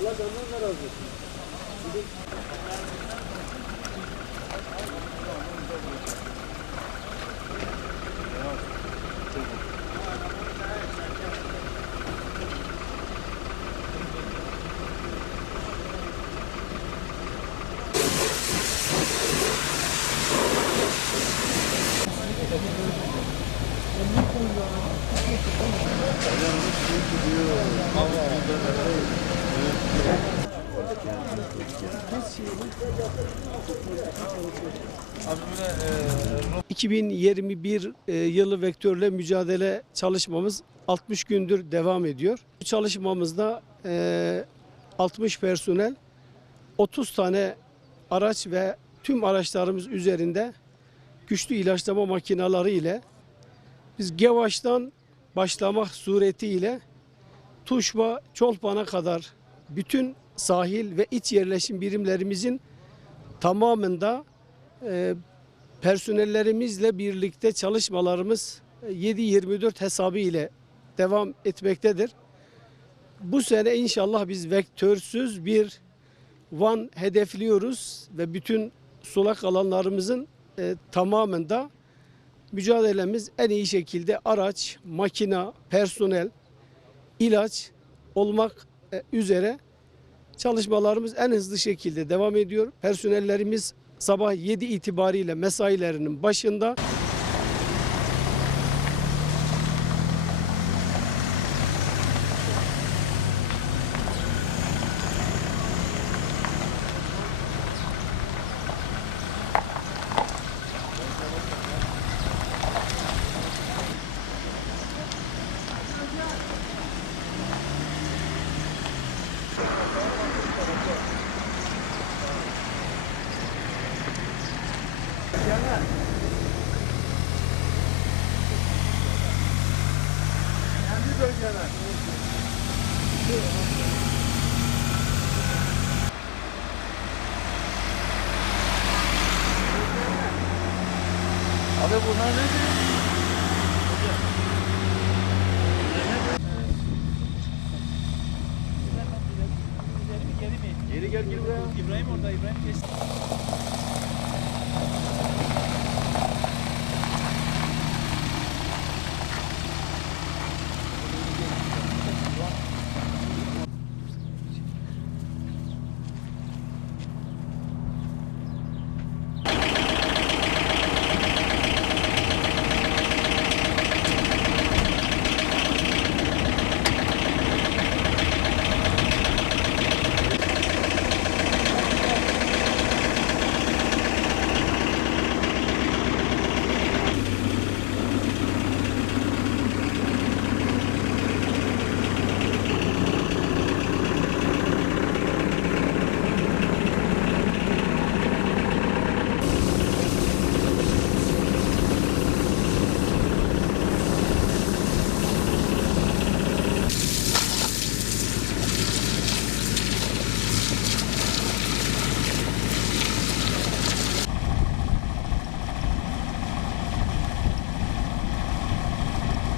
Allah benden de razı olsun. Böyle e, 2021 e, yılı vektörle mücadele çalışmamız 60 gündür devam ediyor. Bu çalışmamızda e, 60 personel, 30 tane araç ve tüm araçlarımız üzerinde güçlü ilaçlama makineleri ile biz Gevaş'tan başlamak suretiyle Tuşba, Çolpan'a kadar bütün sahil ve iç yerleşim birimlerimizin tamamında e, personellerimizle birlikte çalışmalarımız 7-24 hesabı ile devam etmektedir. Bu sene inşallah biz vektörsüz bir Van hedefliyoruz ve bütün sulak alanlarımızın e, tamamında mücadelemiz en iyi şekilde araç, makina, personel, ilaç olmak e, üzere çalışmalarımız en hızlı şekilde devam ediyor. Personellerimiz sabah 7 itibariyle mesailerinin başında. Abi bunlar ne diyor? Geri gel gir buraya. İbrahim orada İbrahim kesin.